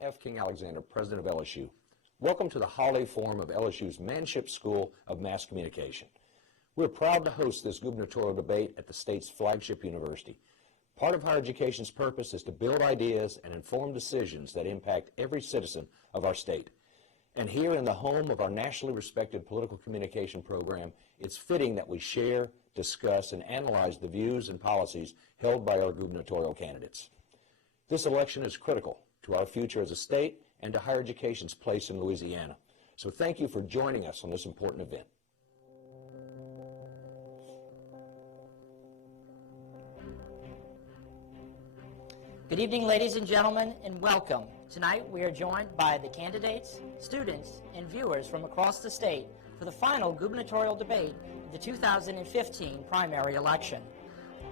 F. King Alexander, president of LSU. Welcome to the Holliday Forum of LSU's Manship School of Mass Communication. We're proud to host this gubernatorial debate at the state's flagship university. Part of higher education's purpose is to build ideas and inform decisions that impact every citizen of our state. And here in the home of our nationally respected political communication program, it's fitting that we share, discuss, and analyze the views and policies held by our gubernatorial candidates. This election is critical to our future as a state and to higher education's place in Louisiana. So thank you for joining us on this important event. Good evening, ladies and gentlemen, and welcome. Tonight we are joined by the candidates, students, and viewers from across the state for the final gubernatorial debate of the 2015 primary election.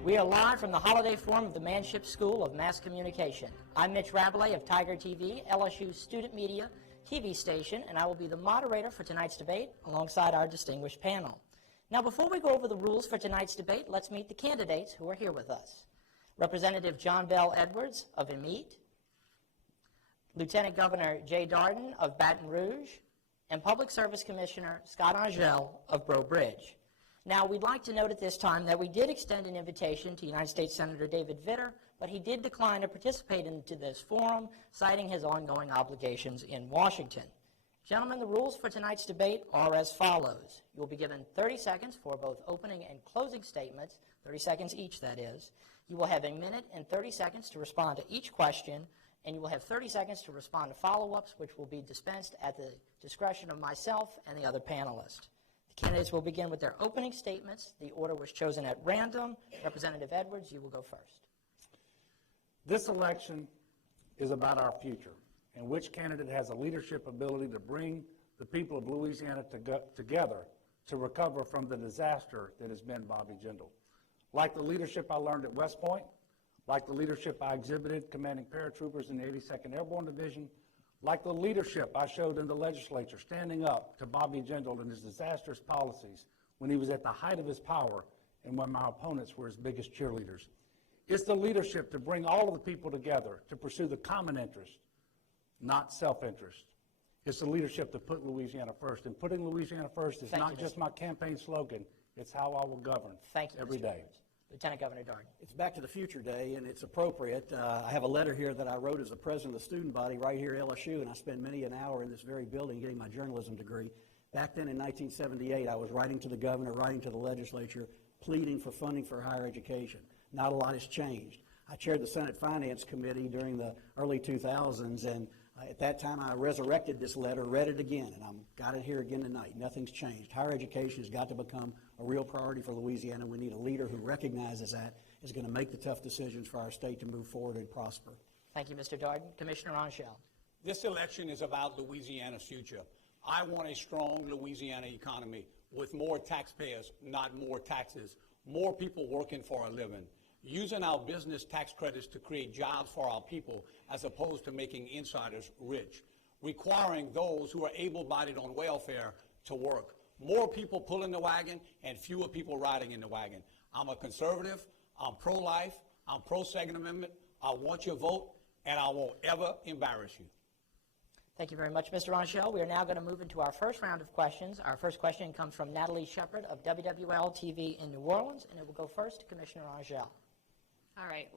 We are live from the Holliday Forum of the Manship School of Mass Communication. I'm Mitch Rabelais of TigerTV, LSU's student media TV station, and I will be the moderator for tonight's debate alongside our distinguished panel. Now, before we go over the rules for tonight's debate, let's meet the candidates who are here with us. Representative John Bel Edwards of Emmet, Lieutenant Governor Jay Dardenne of Baton Rouge, and Public Service Commissioner Scott Angelle of Breaux Bridge. Now, we'd like to note at this time that we did extend an invitation to United States Senator David Vitter, but he did decline to participate into this forum, citing his ongoing obligations in Washington. Gentlemen, the rules for tonight's debate are as follows. You will be given 30 seconds for both opening and closing statements, 30 seconds each, that is. You will have a minute and 30 seconds to respond to each question, and you will have 30 seconds to respond to follow-ups, which will be dispensed at the discretion of myself and the other panelists. The candidates will begin with their opening statements. The order was chosen at random. Representative Edwards, you will go first. This election is about our future and which candidate has a leadership ability to bring the people of Louisiana together to recover from the disaster that has been Bobby Jindal. Like the leadership I learned at West Point, like the leadership I exhibited commanding paratroopers in the 82nd Airborne Division, like the leadership I showed in the legislature standing up to Bobby Jindal and his disastrous policies when he was at the height of his power and when my opponents were his biggest cheerleaders. It's the leadership to bring all of the people together to pursue the common interest, not self-interest. It's the leadership to put Louisiana first. And putting Louisiana first is not just my campaign slogan, it's how I will govern every day. Lieutenant Governor Dardenne. It's Back to the Future Day, and it's appropriate. I have a letter here that I wrote as the president of the student body right here at LSU, and I spent many an hour in this very building getting my journalism degree. Back then in 1978, I was writing to the governor, writing to the legislature, pleading for funding for higher education. Not a lot has changed. I chaired the Senate Finance Committee during the early 2000s, and at that time I resurrected this letter, read it again, and I've got it here again tonight. Nothing's changed. Higher education has got to become a real priority for Louisiana. We need a leader who recognizes that, is going to make the tough decisions for our state to move forward and prosper. Thank you, Mr. Dardenne. Commissioner Angelle. This election is about Louisiana's future. I want a strong Louisiana economy with more taxpayers, not more taxes, more people working for a living, using our business tax credits to create jobs for our people as opposed to making insiders rich, requiring those who are able-bodied on welfare to work, more people pulling the wagon and fewer people riding in the wagon. I'm a conservative, I'm pro-life, I'm pro-Second Amendment, I want your vote, and I won't ever embarrass you. Thank you very much, Mr. Angelle. We are now going to move into our first round of questions. Our first question comes from Natalie Shepard of WWL TV in New Orleans, and it will go first to Commissioner Angelle. All right.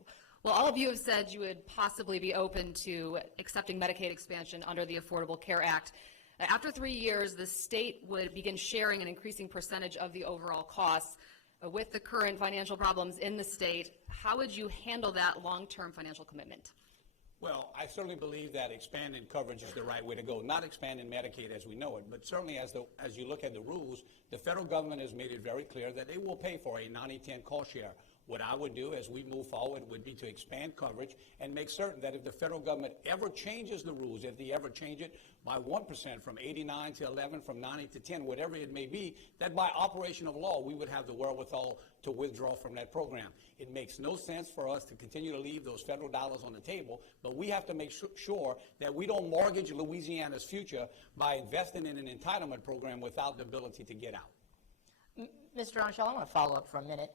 Well, all of you have said you would possibly be open to accepting Medicaid expansion under the Affordable Care Act. After 3 years, the state would begin sharing an increasing percentage of the overall costs. With the current financial problems in the state, how would you handle that long-term financial commitment? Well, I certainly believe that expanding coverage is the right way to go. Not expanding Medicaid as we know it, but certainly as you look at the rules, the federal government has made it very clear that they will pay for a 90-10 cost share. What I would do as we move forward would be to expand coverage and make certain that if the federal government ever changes the rules, if they ever change it by 1% from 89 to 11, from 90 to 10, whatever it may be, that by operation of law, we would have the wherewithal to withdraw from that program. It makes no sense for us to continue to leave those federal dollars on the table, but we have to make sure that we don't mortgage Louisiana's future by investing in an entitlement program without the ability to get out. Mr. Angelle, I want to follow up for a minute.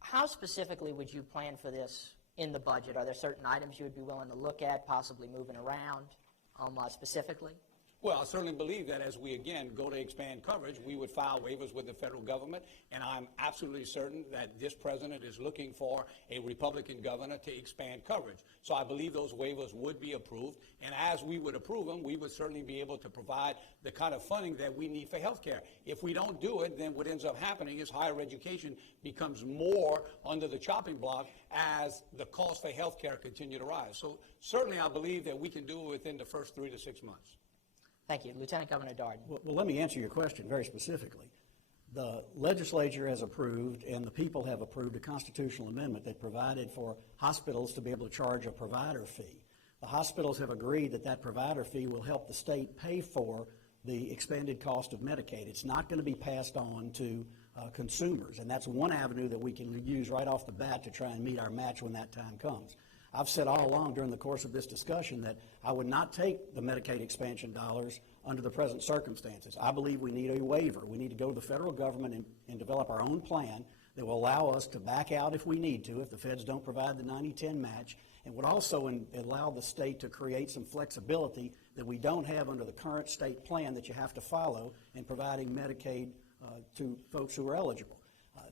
How specifically would you plan for this in the budget? Are there certain items you would be willing to look at, possibly moving around? specifically? Well, I certainly believe that as we, again, go to expand coverage, we would file waivers with the federal government, and I'm absolutely certain that this president is looking for a Republican governor to expand coverage. So I believe those waivers would be approved, and as we would approve them, we would certainly be able to provide the kind of funding that we need for health care. If we don't do it, then what ends up happening is higher education becomes more under the chopping block as the cost for health care continue to rise. So certainly I believe that we can do it within the first 3 to 6 months. Thank you. Lieutenant Governor Dardenne. Well, let me answer your question very specifically. The legislature has approved and the people have approved a constitutional amendment that provided for hospitals to be able to charge a provider fee. The hospitals have agreed that that provider fee will help the state pay for the expanded cost of Medicaid. It's not going to be passed on to consumers, and that's one avenue that we can use right off the bat to try and meet our match when that time comes. I've said all along during the course of this discussion that I would not take the Medicaid expansion dollars under the present circumstances. I believe we need a waiver. We need to go to the federal government and develop our own plan that will allow us to back out if we need to, if the feds don't provide the 90-10 match, and would also allow the state to create some flexibility that we don't have under the current state plan that you have to follow in providing Medicaid to folks who are eligible.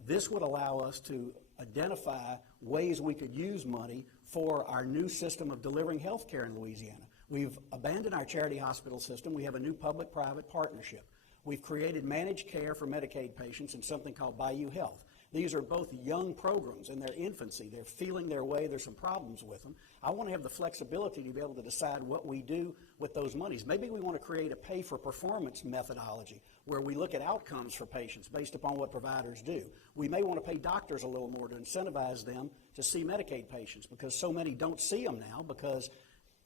This would allow us to identify ways we could use money for our new system of delivering health care in Louisiana. We've abandoned our charity hospital system. We have a new public-private partnership. We've created managed care for Medicaid patients in something called Bayou Health. These are both young programs in their infancy. They're feeling their way. There's some problems with them. I want to have the flexibility to be able to decide what we do with those monies. Maybe we want to create a pay-for-performance methodology where we look at outcomes for patients based upon what providers do. We may want to pay doctors a little more to incentivize them to see Medicaid patients because so many don't see them now because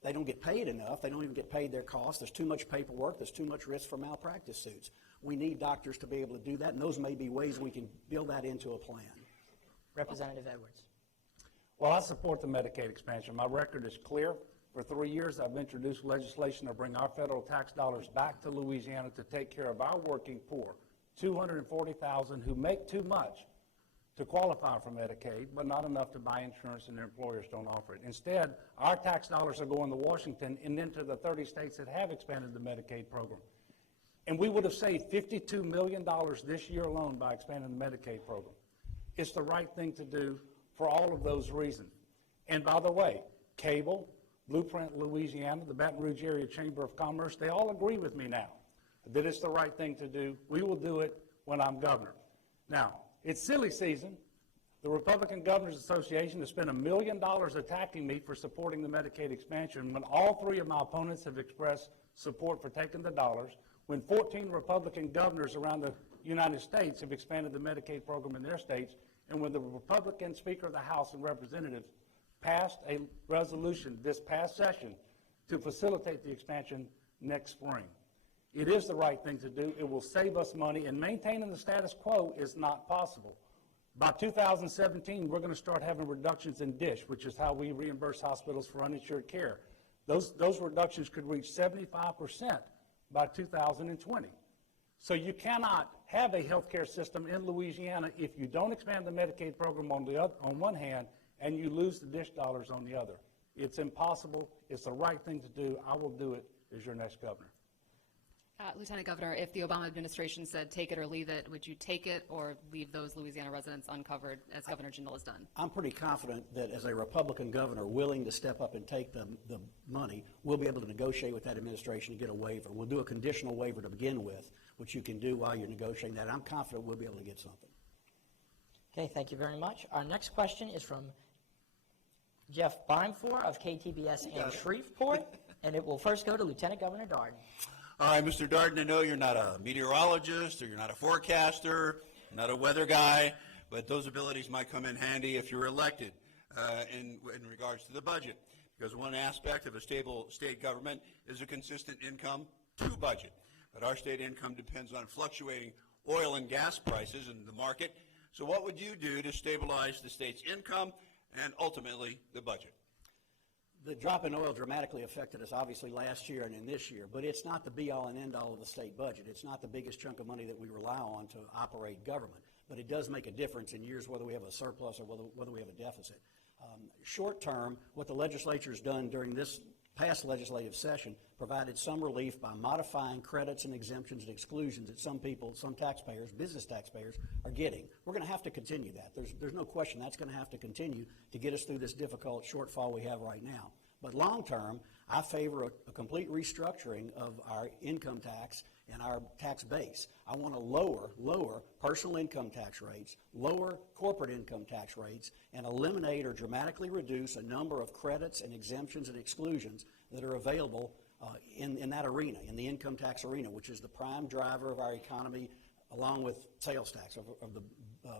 they don't get paid enough. They don't even get paid their costs. There's too much paperwork. There's too much risk for malpractice suits. We need doctors to be able to do that, and those may be ways we can build that into a plan. Representative Edwards. Well, I support the Medicaid expansion. My record is clear. For 3 years, I've introduced legislation to bring our federal tax dollars back to Louisiana to take care of our working poor, 240,000 who make too much to qualify for Medicaid, but not enough to buy insurance, and their employers don't offer it. Instead, our tax dollars are going to Washington and into the 30 states that have expanded the Medicaid program. And we would have saved $52 million this year alone by expanding the Medicaid program. It's the right thing to do for all of those reasons. And by the way, Cable, Blueprint Louisiana, the Baton Rouge Area Chamber of Commerce, they all agree with me now that it's the right thing to do. We will do it when I'm governor. Now, it's silly season. The Republican Governors Association has spent $1 million attacking me for supporting the Medicaid expansion when all three of my opponents have expressed support for taking the dollars, when 14 Republican governors around the United States have expanded the Medicaid program in their states, and when the Republican Speaker of the House and Representatives passed a resolution this past session to facilitate the expansion next spring. It is the right thing to do. It will save us money, and maintaining the status quo is not possible. By 2017, we're going to start having reductions in DISH, which is how we reimburse hospitals for uninsured care. Those reductions could reach 75% by 2020. So you cannot have a healthcare system in Louisiana if you don't expand the Medicaid program on one hand and you lose the DISH dollars on the other. It's impossible. It's the right thing to do. I will do it as your next governor. Lieutenant Governor, if the Obama administration said take it or leave it, would you take it or leave those Louisiana residents uncovered, as Governor Jindal has done? I'm pretty confident that as a Republican governor willing to step up and take the money, we'll be able to negotiate with that administration to get a waiver. We'll do a conditional waiver to begin with, which you can do while you're negotiating that. I'm confident we'll be able to get something. Okay, thank you very much. Our next question is from Jeff Beimfohr of KTBS in Shreveport, and it will first go to Lieutenant Governor Dardenne. All right, Mr. Dardenne, I know you're not a meteorologist or you're not a forecaster, not a weather guy, but those abilities might come in handy if you're elected in regards to the budget. Because one aspect of a stable state government is a consistent income to budget. But our state income depends on fluctuating oil and gas prices in the market. So what would you do to stabilize the state's income and ultimately the budget? The drop in oil dramatically affected us obviously last year and in this year, but it's not the be-all and end-all of the state budget. It's not the biggest chunk of money that we rely on to operate government, but it does make a difference in years whether we have a surplus or whether we have a deficit. Short term, what the legislature has done during this past legislative session, provided some relief by modifying credits and exemptions and exclusions that some people, some taxpayers, business taxpayers, are getting. We're going to have to continue that. There's no question that's going to have to continue to get us through this difficult shortfall we have right now. But long term, I favor a complete restructuring of our income tax and our tax base. I want to lower personal income tax rates, lower corporate income tax rates, and eliminate or dramatically reduce a number of credits and exemptions and exclusions that are available in that arena, in the income tax arena, which is the prime driver of our economy, along with sales tax, of the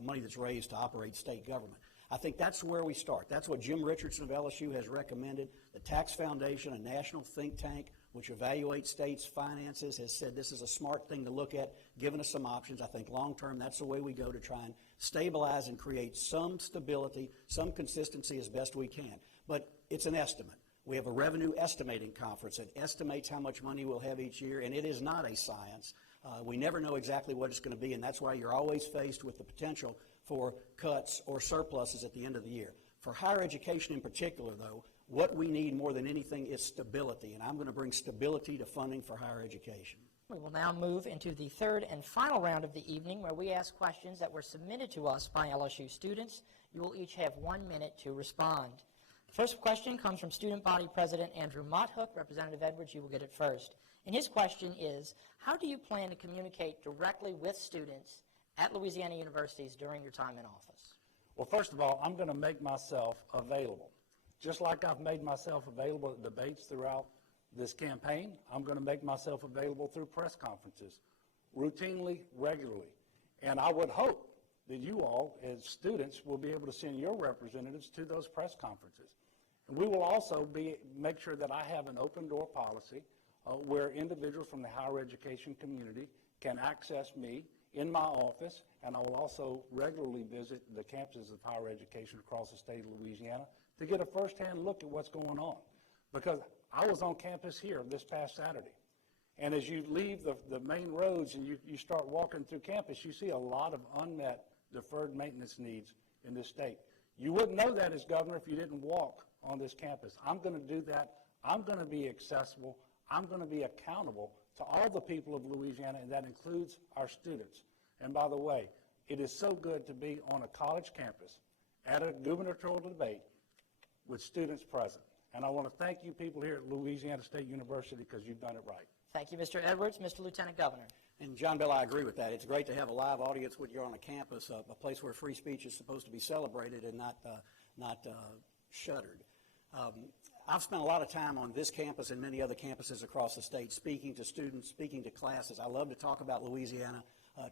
money that's raised to operate state government. I think that's where we start. That's what Jim Richardson of LSU has recommended. The Tax Foundation, a national think tank which evaluates states' finances, has said this is a smart thing to look at, given us some options. I think long term that's the way we go to try and stabilize and create some stability, some consistency as best we can. But it's an estimate. We have a revenue estimating conference that estimates how much money we'll have each year, and it is not a science. We never know exactly what it's going to be, and that's why you're always faced with the potential for cuts or surpluses at the end of the year. For higher education in particular, though, what we need more than anything is stability, and I'm going to bring stability to funding for higher education. We will now move into the third and final round of the evening, where we ask questions that were submitted to us by LSU students. You will each have 1 minute to respond. The first question comes from Student Body President Andrew Motthook. Representative Edwards, you will get it first. And his question is, how do you plan to communicate directly with students at Louisiana universities during your time in office? Well, first of all, I'm going to make myself available. Just like I've made myself available at debates throughout this campaign, I'm going to make myself available through press conferences, routinely, regularly. And I would hope that you all, as students, will be able to send your representatives to those press conferences. And we will also make sure that I have an open door policy where individuals from the higher education community can access me in my office, and I will also regularly visit the campuses of higher education across the state of Louisiana to get a firsthand look at what's going on. Because I was on campus here this past Saturday, and as you leave the main roads and you start walking through campus, you see a lot of unmet deferred maintenance needs in this state. You wouldn't know that as governor if you didn't walk on this campus. I'm going to do that. I'm going to be accessible. I'm going to be accountable to all the people of Louisiana, and that includes our students. And by the way, it is so good to be on a college campus at a gubernatorial debate with students present. And I want to thank you people here at Louisiana State University because you've done it right. Thank you, Mr. Edwards. Mr. Lieutenant Governor. And John Bel, I agree with that. It's great to have a live audience when you're on a campus, a place where free speech is supposed to be celebrated and not shuttered. I've spent a lot of time on this campus and many other campuses across the state speaking to students, speaking to classes. I love to talk about Louisiana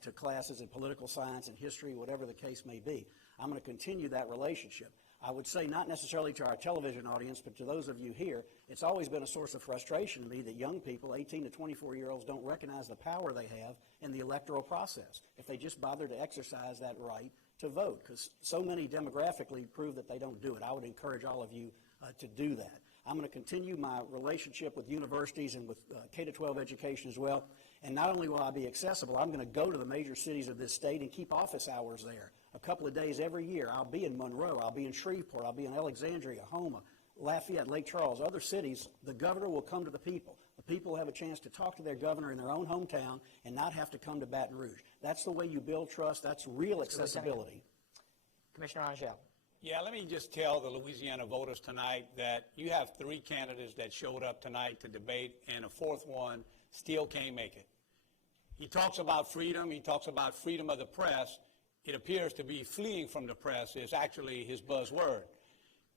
to classes in political science and history, whatever the case may be. I'm going to continue that relationship. I would say not necessarily to our television audience, but to those of you here, it's always been a source of frustration to me that young people, 18 to 24-year-olds, don't recognize the power they have in the electoral process if they just bother to exercise that right to vote, because so many demographically prove that they don't do it. I would encourage all of you to do that. I'm going to continue my relationship with universities and with K-12 education as well. And not only will I be accessible, I'm going to go to the major cities of this state and keep office hours there. A couple of days every year. I'll be in Monroe, I'll be in Shreveport, I'll be in Alexandria, Houma, Lafayette, Lake Charles, other cities. The governor will come to the people. The people will have a chance to talk to their governor in their own hometown and not have to come to Baton Rouge. That's the way you build trust. That's real accessibility. Commissioner Angelle. Yeah, let me just tell the Louisiana voters tonight that you have 3 candidates that showed up tonight to debate, and a 4th one still can't make it. He talks about freedom. He talks about freedom of the press. It appears to be fleeing from the press is actually his buzzword.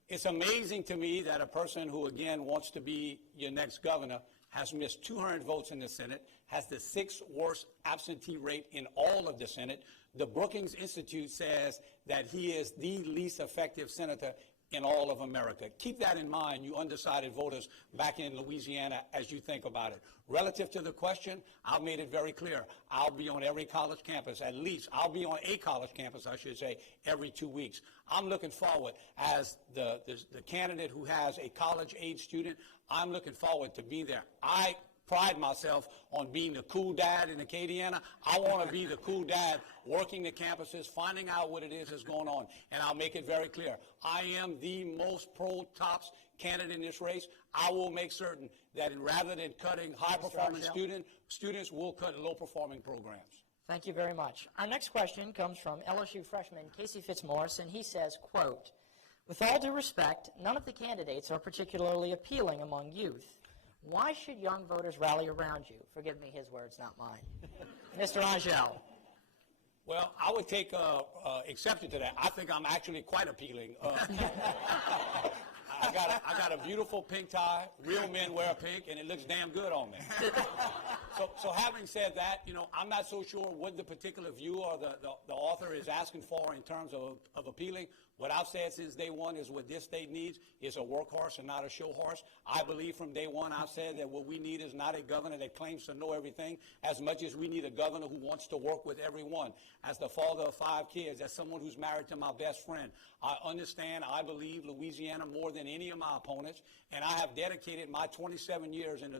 It's amazing to me that a person who, again, wants to be your next governor has missed 200 votes in the Senate, has the 6th worst absentee rate in all of the Senate. The Brookings Institute says that he is the least effective senator in all of America. Keep that in mind, you undecided voters back in Louisiana, as you think about it. Relative to the question, I've made it very clear. I'll be on every college campus, at least. I'll be on a college campus, I should say, every 2 weeks. I'm looking forward, as the candidate who has a college-age student, I'm looking forward to be there. I pride myself on being the cool dad in Acadiana. I want to be the cool dad working the campuses, finding out what it is that's going on. And I'll make it very clear. I am the most pro-TOPS candidate in this race. I will make certain that rather than cutting high-performing students, we'll cut low-performing programs. Thank you very much. Our next question comes from LSU freshman Casey Fitzmaurice, and he says, quote, "With all due respect, none of the candidates are particularly appealing among youth. Why should young voters rally around you?" Forgive me, his words, not mine. Mr. Angelle. Well, I would take exception to that. I think I'm actually quite appealing. I got a beautiful pink tie. Real men wear pink, and it looks damn good on me. So having said that, you know, I'm not so sure what the particular view or the author is asking for in terms of appealing. What I've said since day one is what this state needs is a workhorse and not a show horse. I believe from day one I've said that what we need is not a governor that claims to know everything as much as we need a governor who wants to work with everyone. As the father of 5 kids, as someone who's married to my best friend, I understand, I believe Louisiana more than any of my opponents, and I have dedicated my 27 years in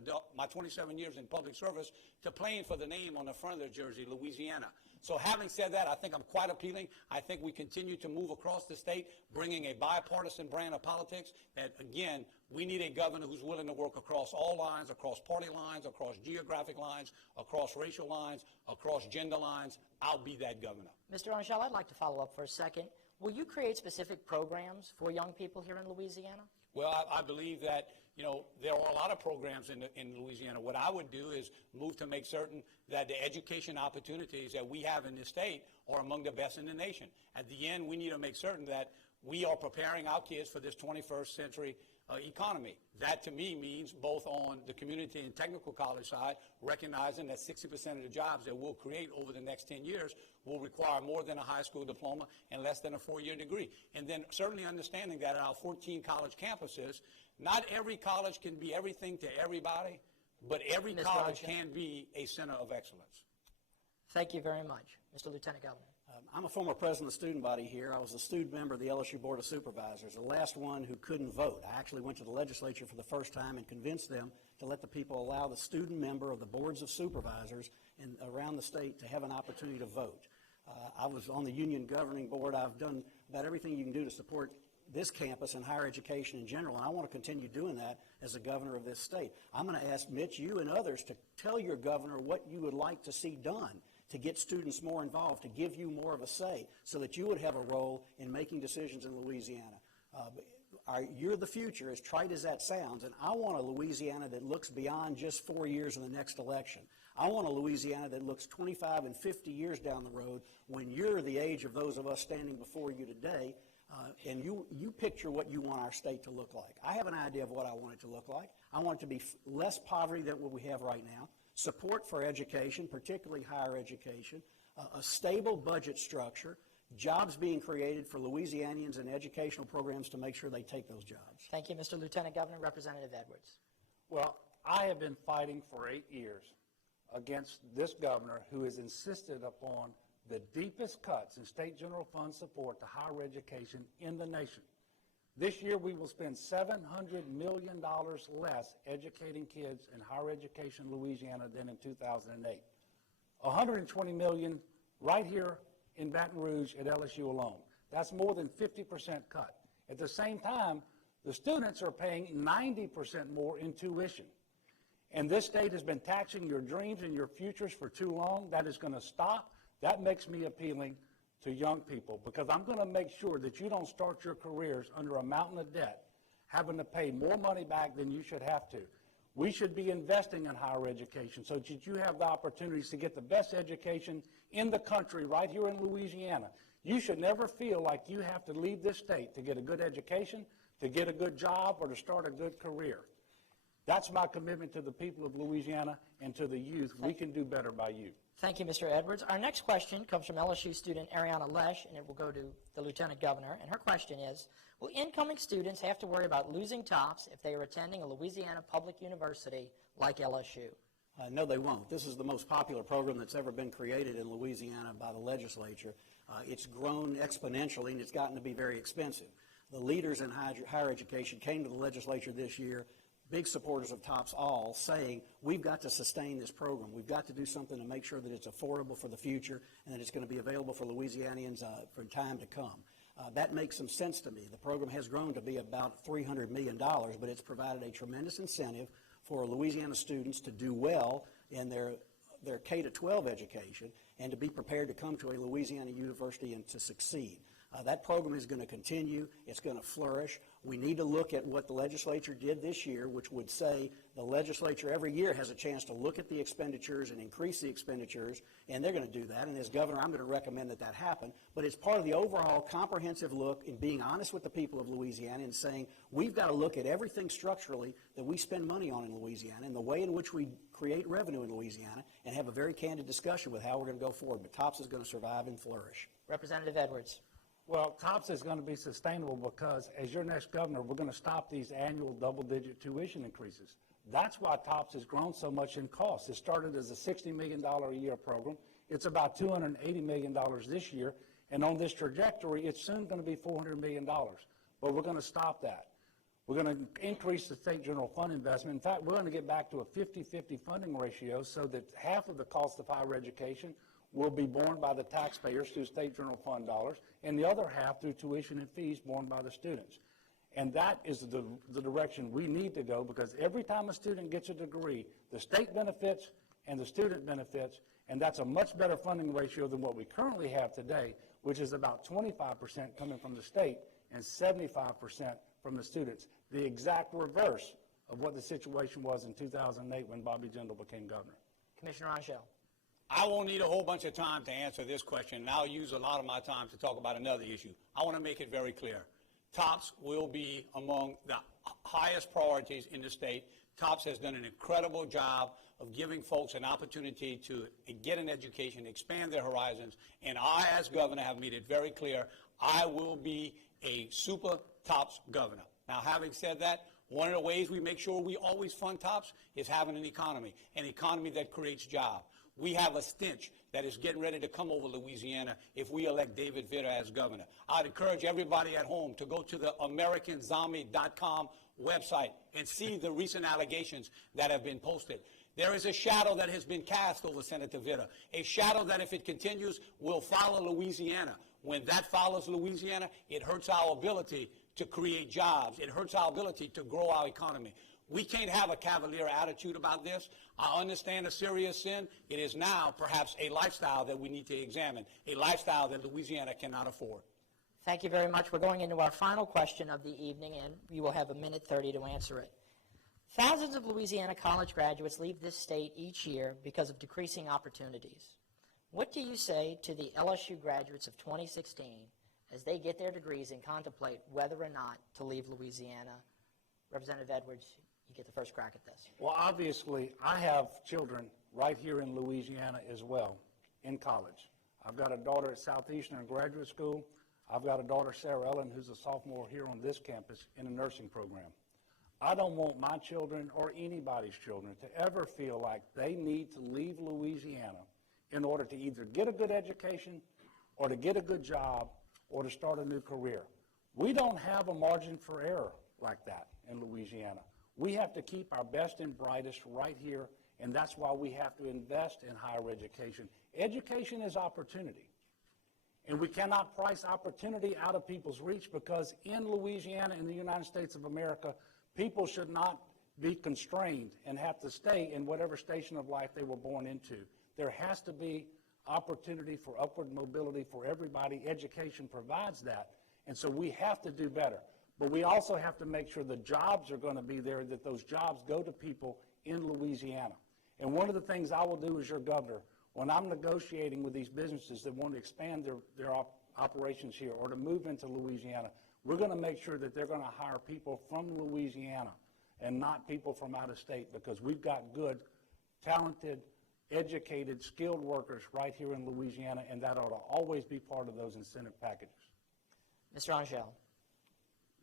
public service to playing for the name on the front of their jersey, Louisiana. So having said that, I think I'm quite appealing. I think we continue to move across the state, bringing a bipartisan brand of politics that, again, we need a governor who's willing to work across all lines, across party lines, across geographic lines, across racial lines, across gender lines. I'll be that governor. Mr. Angelle, I'd like to follow up for a second. Will you create specific programs for young people here in Louisiana? Well, I believe that, you know, there are a lot of programs in Louisiana. What I would do is move to make certain that the education opportunities that we have in this state are among the best in the nation. At the end, we need to make certain that we are preparing our kids for this 21st century economy. That, to me, means both on the community and technical college side, recognizing that 60% of the jobs that we'll create over the next 10 years will require more than a high school diploma and less than a 4-year degree. And then certainly understanding that at our 14 college campuses, not every college can be everything to everybody, but every college can be a center of excellence. Thank you very much. Mr. Lieutenant Governor. I'm a former president of the student body here. I was a student member of the LSU Board of Supervisors, the last one who couldn't vote. I actually went to the legislature for the first time and convinced them to let the people allow the student member of the boards of supervisors around the state to have an opportunity to vote. I was on the union governing board. I've done about everything you can do to support this campus and higher education in general, and I want to continue doing that as the governor of this state. I'm going to ask Mitch, you and others, to tell your governor what you would like to see done to get students more involved, to give you more of a say, so that you would have a role in making decisions in Louisiana. You're the future, as trite as that sounds, and I want a Louisiana that looks beyond just 4 years in the next election. I want a Louisiana that looks 25 and 50 years down the road when you're the age of those of us standing before you today, and you picture what you want our state to look like. I have an idea of what I want it to look like. I want it to be less poverty than what we have right now, support for education, particularly higher education, a stable budget structure, jobs being created for Louisianians and educational programs to make sure they take those jobs. Thank you, Mr. Lieutenant Governor. Representative Edwards. Well, I have been fighting for 8 years against this governor who has insisted upon the deepest cuts in state general fund support to higher education in the nation. This year we will spend $700 million less educating kids in higher education in Louisiana than in 2008. $120 million right here in Baton Rouge at LSU alone. That's more than 50% cut. At the same time, the students are paying 90% more in tuition. And this state has been taxing your dreams and your futures for too long. That is going to stop. That makes me appealing to young people, because I'm going to make sure that you don't start your careers under a mountain of debt, having to pay more money back than you should have to. We should be investing in higher education so that you have the opportunities to get the best education in the country right here in Louisiana. You should never feel like you have to leave this state to get a good education, to get a good job, or to start a good career. That's my commitment to the people of Louisiana and to the youth. We can do better by you. Thank you, Mr. Edwards. Our next question comes from LSU student Ariana Lesh, and it will go to the Lieutenant Governor. And her question is, will incoming students have to worry about losing TOPS if they are attending a Louisiana public university like LSU? No, they won't. This is the most popular program that's ever been created in Louisiana by the legislature. It's grown exponentially, and it's gotten to be very expensive. The leaders in higher education came to the legislature this year big supporters of TOPS all, saying we've got to sustain this program. We've got to do something to make sure that it's affordable for the future and that it's going to be available for Louisianians for time to come. That makes some sense to me. The program has grown to be about $300 million, but it's provided a tremendous incentive for Louisiana students to do well in their K-12 education and to be prepared to come to a Louisiana university and to succeed. That program is going to continue. It's going to flourish. We need to look at what the legislature did this year, which would say the legislature every year has a chance to look at the expenditures and increase the expenditures, and they're going to do that. And as governor, I'm going to recommend that that happen. But it's part of the overall comprehensive look in being honest with the people of Louisiana and saying we've got to look at everything structurally that we spend money on in Louisiana and the way in which we create revenue in Louisiana and have a very candid discussion with how we're going to go forward. But TOPS is going to survive and flourish. Representative Edwards. Well, TOPS is going to be sustainable because as your next governor, we're going to stop these annual double-digit tuition increases. That's why TOPS has grown so much in cost. It started as a $60 million a year program. It's about $280 million this year. And on this trajectory, it's soon going to be $400 million. But we're going to stop that. We're going to increase the state general fund investment. In fact, we're going to get back to a 50-50 funding ratio so that half of the cost of higher education will be borne by the taxpayers through state general fund dollars, and the other half through tuition and fees borne by the students. And that is the direction we need to go, because every time a student gets a degree, the state benefits and the student benefits, and that's a much better funding ratio than what we currently have today, which is about 25% coming from the state and 75% from the students. The exact reverse of what the situation was in 2008 when Bobby Jindal became governor. Commissioner Angelle. I won't need a whole bunch of time to answer this question, and I'll use a lot of my time to talk about another issue. I want to make it very clear. TOPS will be among the highest priorities in the state. TOPS has done an incredible job of giving folks an opportunity to get an education, expand their horizons, and I, as governor, have made it very clear I will be a super TOPS governor. Now, having said that, one of the ways we make sure we always fund TOPS is having an economy that creates jobs. We have a stench that is getting ready to come over Louisiana if we elect David Vitter as governor. I'd encourage everybody at home to go to the AmericanZombie.com website and see the recent allegations that have been posted. There is a shadow that has been cast over Senator Vitter, a shadow that, if it continues, will follow Louisiana. When that follows Louisiana, it hurts our ability to create jobs. It hurts our ability to grow our economy. We can't have a cavalier attitude about this. I understand a serious sin. It is now perhaps a lifestyle that we need to examine, a lifestyle that Louisiana cannot afford. Thank you very much. We're going into our final question of the evening, and you will have a minute 30 to answer it. Thousands of Louisiana college graduates leave this state each year because of decreasing opportunities. What do you say to the LSU graduates of 2016 as they get their degrees and contemplate whether or not to leave Louisiana? Representative Edwards, you get the first crack at this. Well, obviously, I have children right here in Louisiana as well, in college. I've got a daughter at Southeastern in graduate school. I've got a daughter, Sarah Ellen, who's a sophomore here on this campus in a nursing program. I don't want my children or anybody's children to ever feel like they need to leave Louisiana in order to either get a good education or to get a good job or to start a new career. We don't have a margin for error like that in Louisiana. We have to keep our best and brightest right here, and that's why we have to invest in higher education. Education is opportunity, and we cannot price opportunity out of people's reach, because in Louisiana, in the United States of America, people should not be constrained and have to stay in whatever station of life they were born into. There has to be opportunity for upward mobility for everybody. Education provides that, and so we have to do better. But we also have to make sure the jobs are going to be there, that those jobs go to people in Louisiana. And one of the things I will do as your governor, when I'm negotiating with these businesses that want to expand their operations here or to move into Louisiana, we're going to make sure that they're going to hire people from Louisiana and not people from out of state, because we've got good, talented, educated, skilled workers right here in Louisiana, and that ought to always be part of those incentive packages. Mr. Angelle.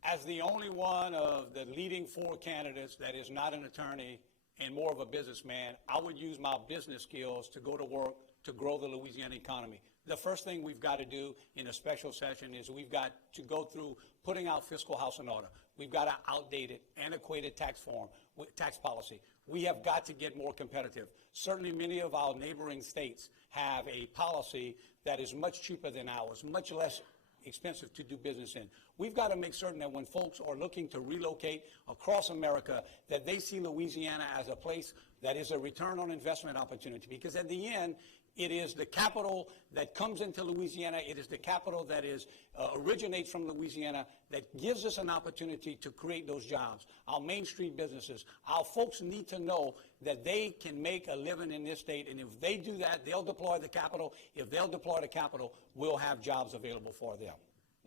As the only one of the leading four candidates that is not an attorney and more of a businessman, I would use my business skills to go to work to grow the Louisiana economy. the first thing we've got to do in a special session is we've got to go through putting our fiscal house in order. We've got an outdated, antiquated tax policy. We have got to get more competitive. Certainly many of our neighboring states have a policy that is much cheaper than ours, much less expensive to do business in. We've got to make certain that when folks are looking to relocate across America, that they see Louisiana as a place that is a return on investment opportunity, because at the end, it is the capital that comes into Louisiana. It is the capital that originates from Louisiana that gives us an opportunity to create those jobs. Our Main Street businesses, our folks need to know that they can make a living in this state, and if they do that, they'll deploy the capital. If they'll deploy the capital, we'll have jobs available for them.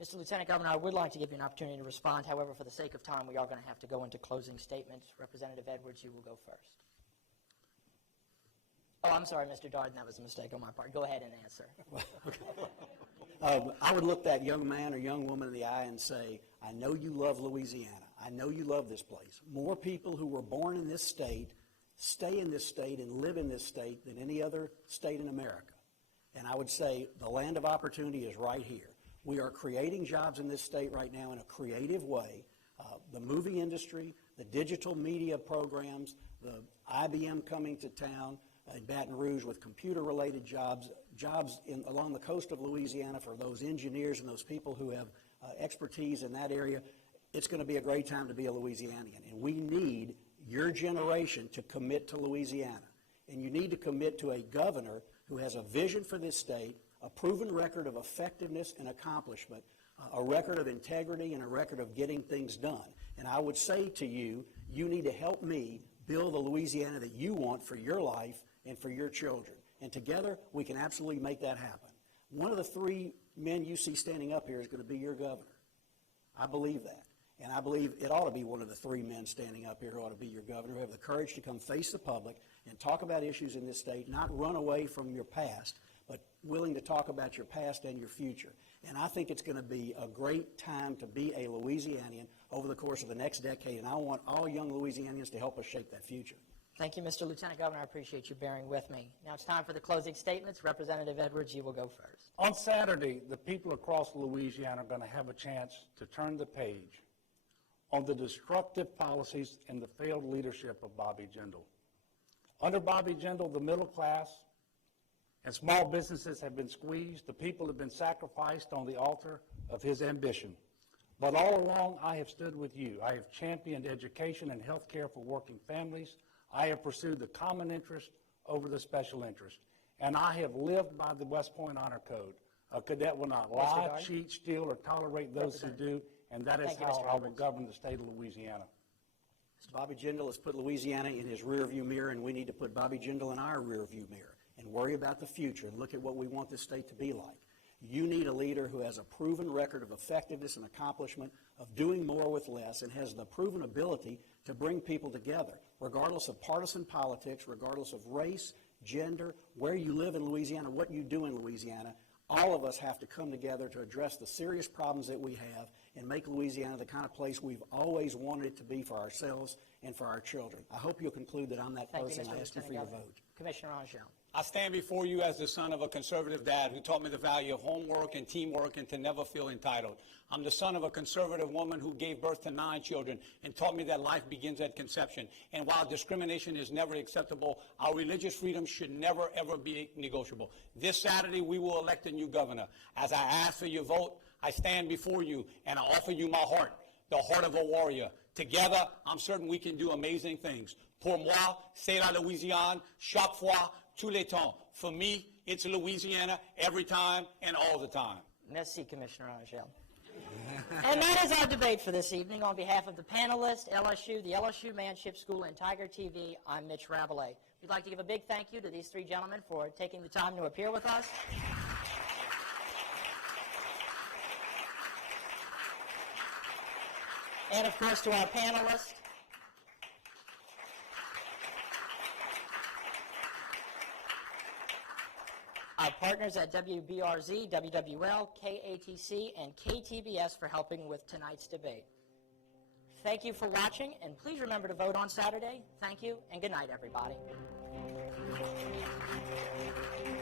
Mr. Lieutenant Governor, I would like to give you an opportunity to respond. However, for the sake of time, we are going to have to go into closing statements. Representative Edwards, you will go first. Oh, I'm sorry, Mr. Dardenne, that was a mistake on my part. Go ahead and answer. I would look that young man or young woman in the eye and say, I know you love Louisiana. I know you love this place. More people who were born in this state stay in this state and live in this state than any other state in America. And I would say the land of opportunity is right here. We are creating jobs in this state right now in a creative way. The movie industry, the digital media programs, the IBM coming to town, in Baton Rouge with computer-related jobs along the coast of Louisiana for those engineers and those people who have expertise in that area. It's going to be a great time to be a Louisianian, and we need your generation to commit to Louisiana. And you need to commit to a governor who has a vision for this state, a proven record of effectiveness and accomplishment, a record of integrity, and a record of getting things done. And I would say to you, you need to help me build the Louisiana that you want for your life and for your children. And together, we can absolutely make that happen. One of the three men you see standing up here is going to be your governor. I believe that. And I believe it ought to be one of the three men standing up here who ought to be your governor, who have the courage to come face the public and talk about issues in this state, not run away from your past, but willing to talk about your past and your future. And I think it's going to be a great time to be a Louisianian over the course of the next decade, and I want all young Louisianians to help us shape that future. Thank you, Mr. Lieutenant Governor. I appreciate you bearing with me. Now it's time for the closing statements. Representative Edwards, you will go first. On Saturday, the people across Louisiana are going to have a chance to turn the page on the destructive policies and the failed leadership of Bobby Jindal. Under Bobby Jindal, the middle class and small businesses have been squeezed. The people have been sacrificed on the altar of his ambition. But all along, I have stood with you. I have championed education and health care for working families. I have pursued the common interest over the special interest. And I have lived by the West Point Honor Code. A cadet will not lie, cheat, steal, or tolerate those who do, and that is how I will govern the state of Louisiana. Bobby Jindal has put Louisiana in his rearview mirror, and we need to put Bobby Jindal in our rearview mirror and worry about the future and look at what we want this state to be like. You need a leader who has a proven record of effectiveness and accomplishment, of doing more with less, and has the proven ability to bring people together, regardless of partisan politics, regardless of race, gender, where you live in Louisiana, what you do in Louisiana. All of us have to come together to address the serious problems that we have and make Louisiana the kind of place we've always wanted it to be for ourselves and for our children. I hope you'll conclude that I'm that person. I ask you for your vote. Commissioner Angelle. I stand before you as the son of a conservative dad who taught me the value of homework and teamwork and to never feel entitled. I'm the son of a conservative woman who gave birth to 9 children and taught me that life begins at conception. And while discrimination is never acceptable, our religious freedom should never, ever be negotiable. This Saturday, we will elect a new governor. As I ask for your vote, I stand before you and I offer you my heart, the heart of a warrior. Together, I'm certain we can do amazing things. Pour moi, c'est la Louisiane, chaque fois, tous les temps. For me, it's Louisiana every time and all the time. Merci, Commissioner Angelle. And that is our debate for this evening. On behalf of the panelists, LSU, the LSU Manship School, and Tiger TV, I'm Mitch Rabelais. We'd like to give a big thank you to these 3 gentlemen for taking the time to appear with us. And, of course, to our panelists. Our partners at WBRZ, WWL, KATC, and KTBS for helping with tonight's debate. Thank you for watching, and please remember to vote on Saturday. Thank you, and good night, everybody.